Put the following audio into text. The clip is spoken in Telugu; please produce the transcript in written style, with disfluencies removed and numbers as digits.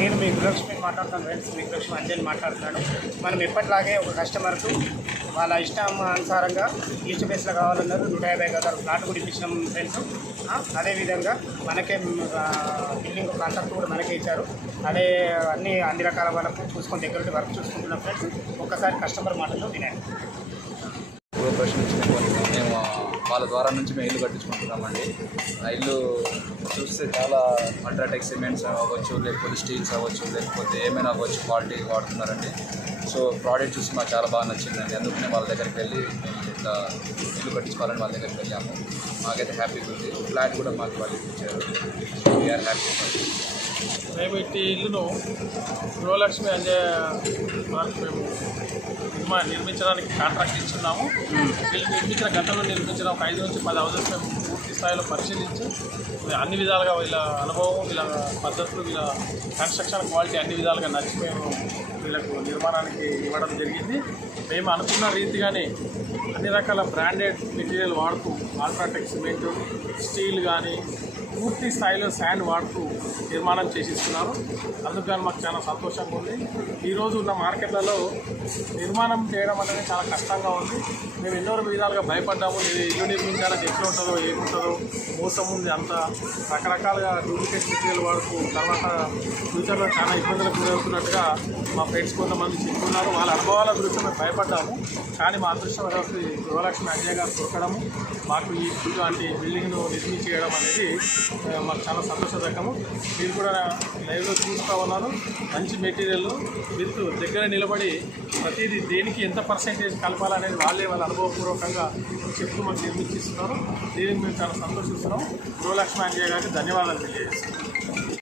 నేను మీ గృహలక్ష్మి మాట్లాడుతాను ఫ్రెండ్స్. మీ గృహలక్ష్మి అంజలి మాట్లాడుతున్నాను. మనం ఎప్పటిలాగే ఒక కస్టమర్కు వాళ్ళ ఇష్టానుసారంగా ఈస్ట్ బేస్లో కావాలన్నారు 150 గదాలు ఫ్లాట్ కూడా ఇప్పించినాం ఫ్రెండ్స్. అదేవిధంగా మనకే బిల్డింగ్ కాంట్రాక్ట్ కూడా మనకే ఇచ్చారు. అదే అన్ని రకాల వాళ్ళకు చూసుకొని దగ్గర వర్క్ చూసుకుంటున్నాం ఫ్రెండ్స్. ఒక్కసారి కస్టమర్ మాటల్లో వినండి. గృహప్రవేశం ఇచ్చిన మేము వాళ్ళ ద్వారా నుంచి మేము ఇల్లు కట్టించుకుంటున్నామండి. ఆ ఇల్లు చూస్తే చాలా అల్ట్రాటెక్ సిమెంట్స్ అవ్వచ్చు, లేకపోతే స్టీల్స్ అవ్వచ్చు, లేకపోతే ఏమైనా అవ్వచ్చు, క్వాలిటీ వాడుతున్నారండి. సో ప్రోడక్ట్ చూసి మాకు చాలా బాగా నచ్చిందండి. అందుకనే వాళ్ళ దగ్గరికి వెళ్ళి ఇట్లా ఇల్లు కట్టించుకోవాలని వాళ్ళ దగ్గరికి వెళ్ళాము. మాకైతే హ్యాపీగా ఉంది. ఫ్లాట్ కూడా మాకు వాళ్ళు ఇచ్చారు. We are happy. మేము ఈ ఇల్లును గృహలక్ష్మి అంజయ్య మేము నిర్మించడానికి కాంట్రాక్ట్ ఇస్తున్నాము. వీళ్ళు గతంలో నిర్మించిన ఒక 5 నుంచి 10 హౌసెస్ మేము పూర్తి స్థాయిలో పరిశీలించి అన్ని విధాలుగా వీళ్ళ అనుభవం, వీళ్ళ పద్ధతులు, వీళ్ళ కన్స్ట్రక్షన్ క్వాలిటీ అన్ని విధాలుగా నచ్చి మేము వీళ్ళకు నిర్మాణానికి ఇవ్వడం జరిగింది. మేము అనుకున్న రీతిగానే అన్ని రకాల బ్రాండెడ్ మెటీరియల్ వాడుతూ అల్ట్రాటెక్ సిమెంట్, స్టీల్ కానీ పూర్తి స్థాయిలో శాండ్ వాడుతూ నిర్మాణం చేసిస్తున్నారు. అందుకని మాకు చాలా సంతోషంగా ఉంది. ఈరోజు ఉన్న మార్కెట్లలో నిర్మాణం చేయడం అనేది చాలా కష్టంగా ఉంది. మేము ఎన్నో విధాలుగా భయపడ్డాము. ఇల్లు నిర్మించాలని ఎట్లా ఉంటుందో, ఏముంటుందో, మోసం ఉంది, అంతా రకరకాలుగా డూప్లికేట్ మెటీరియల్ వాడుతూ తర్వాత ఫ్యూచర్లో చాలా ఇబ్బందులకు గురవుతున్నట్టుగా మా ఫ్రెండ్స్ కొంతమంది చెప్తున్నారు. వాళ్ళ అనుభవాల గురించి మేము భయపడ్డాము. కానీ మా అదృష్టం గృహలక్ష్మి అంజయ్య గారు దొరకడము, మాకు ఇలాంటి బిల్డింగ్ను నిర్మించేయడం అనేది మాకు చాలా సంతోషదాయకము. మీరు కూడా లైవ్లో చూస్తూ ఉన్నాను. మంచి మెటీరియల్ విత్ దగ్గర నిలబడి ప్రతిదీ దేనికి ఎంత పర్సెంటేజ్ కలపాలనేది వాళ్ళ అనుభవపూర్వకంగా చెప్తూ మాకు నిర్మించిస్తున్నారు. దీనికి మేము చాలా సంతోషిస్తున్నాం. గృహలక్ష్మి అంజయ్య గారికి ధన్యవాదాలు తెలియజేస్తున్నాం.